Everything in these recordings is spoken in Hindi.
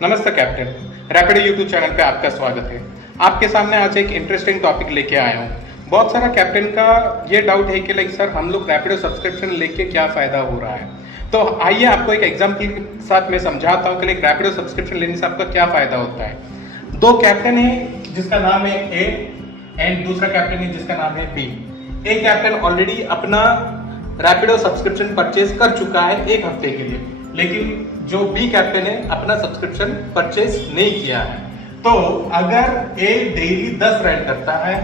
नमस्ते कैप्टन, रैपिडो यूट्यूब चैनल पे आपका स्वागत है। आपके सामने आज एक इंटरेस्टिंग टॉपिक लेके आया हूँ। बहुत सारा कैप्टन का ये डाउट है कि लाइक सर हम लोग रैपिडो सब्सक्रिप्शन लेके क्या फ़ायदा हो रहा है। तो आइए आपको एक एग्जाम्पल के साथ मैं समझाता हूँ कि लाइक रैपिडो सब्सक्रिप्शन लेने से आपका क्या फ़ायदा होता है। दो कैप्टन है जिसका नाम है ए एंड दूसरा कैप्टन है जिसका नाम है बी। ए कैप्टन ऑलरेडी अपना रैपिडो सब्सक्रिप्शन परचेज कर चुका है एक हफ्ते के लिए, लेकिन जो बी कैप्टन है अपना सब्सक्रिप्शन परचेज नहीं किया है। तो अगर ए डेली 10 राइड करता है,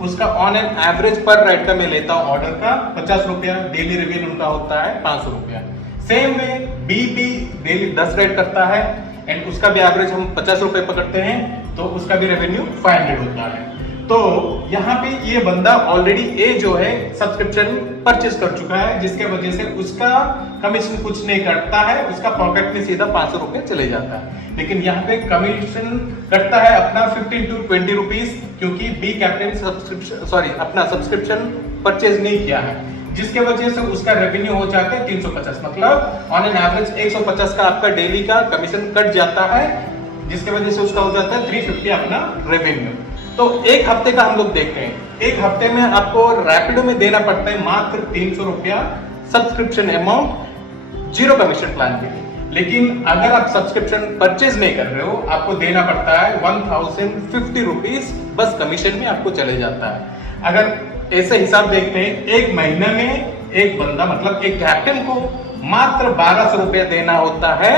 उसका ऑन एन एवरेज पर राइड का मैं लेता हूँ ऑर्डर का 50 रुपया, डेली रेवेन्यू उनका होता है 500 रुपया। सेम वे बी भी डेली 10 राइड करता है एंड उसका भी एवरेज हम 50 रुपये पकड़ते हैं, तो उसका भी रेवेन्यू 500 होता है। तो यहाँ पे ये बंदा ऑलरेडी ए जो है सब्सक्रिप्शन परचेज कर चुका है, जिसके वजह से उसका कमीशन कुछ नहीं कटता है, उसका पॉकेट में सीधा 500 रुपये चले जाता है। लेकिन यहाँ पे कमीशन कटता है अपना 15 to 20 रुपीज, क्योंकि बी कैप्टन अपना सब्सक्रिप्शन परचेज नहीं किया है, जिसके वजह से उसका रेवेन्यू हो जाता है 350। मतलब ऑन एन एवरेज 150 का आपका डेली का कमीशन कट जाता है, जिसके वजह से उसका हो जाता है 350 अपना रेवेन्यू। तो एक हफ्ते का हम लोग देखते हैं, एक हफ्ते में आपको रैपिडो में देना पड़ता है मात्र 300 रुपया subscription amount, zero commission plan के लिए। लेकिन अगर आप सब्सक्रिप्शन परचेज नहीं कर रहे हो, आपको देना पड़ता है 1050 रुपीज, बस कमीशन में आपको चले जाता है। अगर ऐसे हिसाब देखते हैं, एक महीने में एक बंदा मतलब एक कैप्टन को मात्र 1200 रुपया देना होता है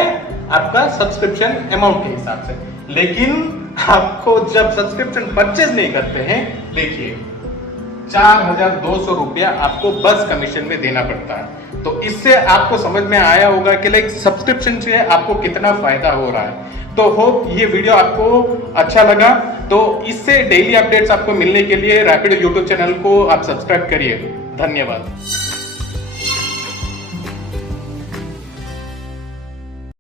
आपका सब्सक्रिप्शन अमाउंट के हिसाब से। लेकिन आपको जब सब्सक्रिप्शन परचेज नहीं करते हैं, देखिए 4200 रुपया आपको बस कमीशन में देना पड़ता है। तो इससे आपको समझ में आया होगा कि लाइक सब्सक्रिप्शन से आपको कितना फायदा हो रहा है। तो होप ये वीडियो आपको अच्छा लगा। तो इससे डेली अपडेट्स आपको मिलने के लिए रैपिडो यूट्यूब चैनल को आप सब्सक्राइब करिए। धन्यवाद।